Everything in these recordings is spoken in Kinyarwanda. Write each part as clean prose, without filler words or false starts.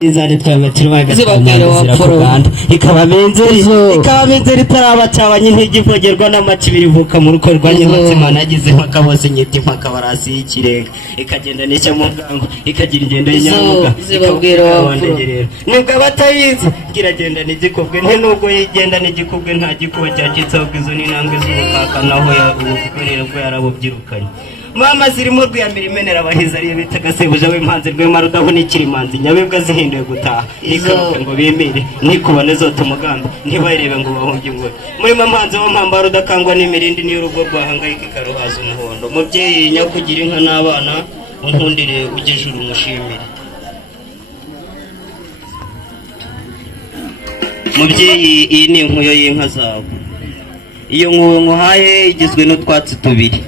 izari twame turwaga Rwanda ikabamenzeri tarabacabanye ntigivogerwa n'amacibiri vuka mu ruko rwanye mutima nagize mpaka bose nyiti mpaka barasi y'ikirenge ikagenda n'icyo mu bwango ikagira ingendo y'inyamuga zibabwira wandegerera nubwo abatayizi kiragenda n'igikobwe nte nubwo yigenda n'igikobwe nta gikuba cyacitseho bwizo n'intambwe z'ubukaka naho yabukorera bwo yarabubyirukanye mama zirimo rwiyamirimenera abahiza ariyo bitaga sebuja w'impanzi rwema rudahunikira imanzi nyabebwa zihinduye gutaha ikaruka ngo bimire nikubone zote umugambi ntibayirebe ngo bahumbye ingwe murima mpanzi wo mpambara udakangwa n'imirindi niyo urugo rwahangayika ikaruhaza umuhondo mubyeyi nyakugira inka n'abana unkundire ujyejuru umushimire mubyeyi iyi ni inkuyo y'inka zawe iyo nkuyo nkuhaye igizwe n'utwatsi tubiri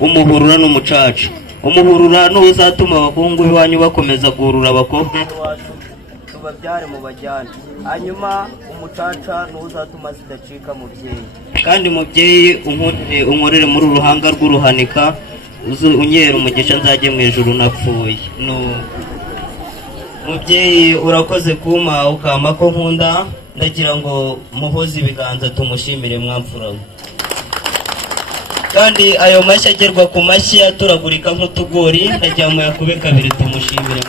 umuhurura n'umucaca umuhurura n'uzatuma abahungu b'iwanyu bakomeza guhurura abakobwa b'iwacu tubabyare mu bajyane hanyuma umucaca n'uzatuma zidacika mubyeyi kandi mubyeyi unkorere muri uruhanga rw'uruhanika unyera umugisha nzajye mu ijuru napfuye mubyeyi urakoze kuma ukama ko nkunda ndagira ngo muhoze ibiganza tumushimire mwamfuramo kandi ayo mashyi agerwa ku mashyi aturagurika nk'utugori ndagira ngo yakube kabiri tumushimire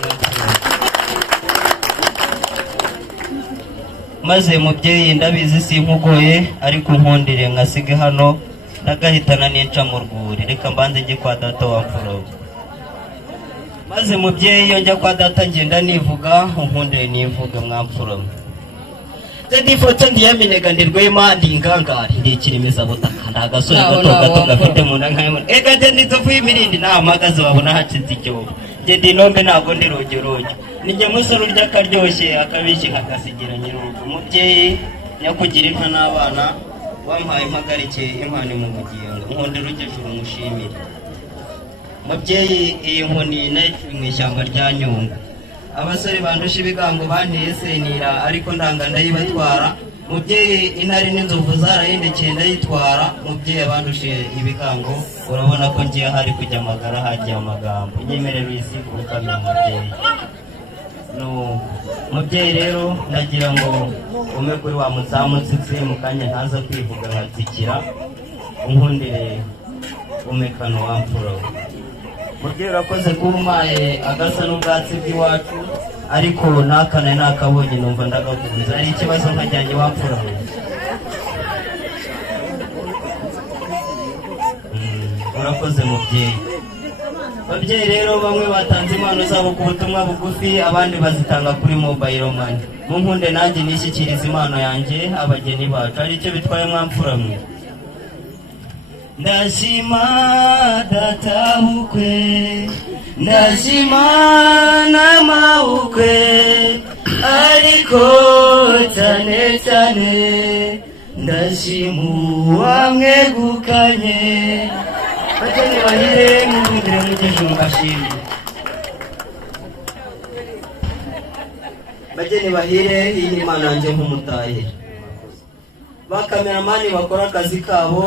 maze mubyeyi ndabizi sinkugoye ariko unkundire nkasige hano ndagahitana n'inca mu rwuri reka mbanze njye kwa data wamfuro maze mubyeyi iyo njya kwa data ngenda nivuga unkundire nivuga mwamfuro Zedi foto ndiyaminega ndirwema ndingangari ndikirimiza butaka ndagasore gato gafite mu nkayo ega je ndizovuye imirindi nahamagaze wabona hacize icyobo je ndinombe nago ndirogeroge nije musoro urya karyoshye akabishi hakasigira nyirugo mubyeyi nyakugira inka n'abana wampaye impagarike impane mu bugingo nkondera ujejuru umushimire mubyeyi iyi nkoni nayicuye mu ishyamba rya Nyungwe abasore bandusha ibigango banteye senira ariko ndanga ndayibatwara mubyeyi intare n'inzovu zarahindekeye ndayitwara mubyeyi abandushe ibigango urabona ko ngiye hari kujya amagara hagiye amagambo inyemerero uyisikurukame mubyeyi mubyeyi rero ndagira ngo ume kuri wa mutsamutsitsi mu kanya ntaza kwivuga nkatsikira unkundire umekano wamfuro mubyeyi urakoze kuba umpaye agasa n'ubwatsi bw'iwacu ariko nakane nakabonye numva ndagakunze ari ikibazo nkajyanye wamfura urakoze mubyeyi babyeyi rero bamwe batanze impano zabo ku butumwa bugufi abandi bazitanga kuri mobile money munkunde nanjye nishyikiriza impano yanjye abageni bacu ari icyo bitwaye mwamfura mwe ndashima databukwe ndashima n'amabukwe ariko cyane cyane ndashima uwamwegukanye bageni bahire mundire mugejuru mbashimire bageni bahire iyi ni imana yanjye nk'umutahira bakameramani bakora akazi kabo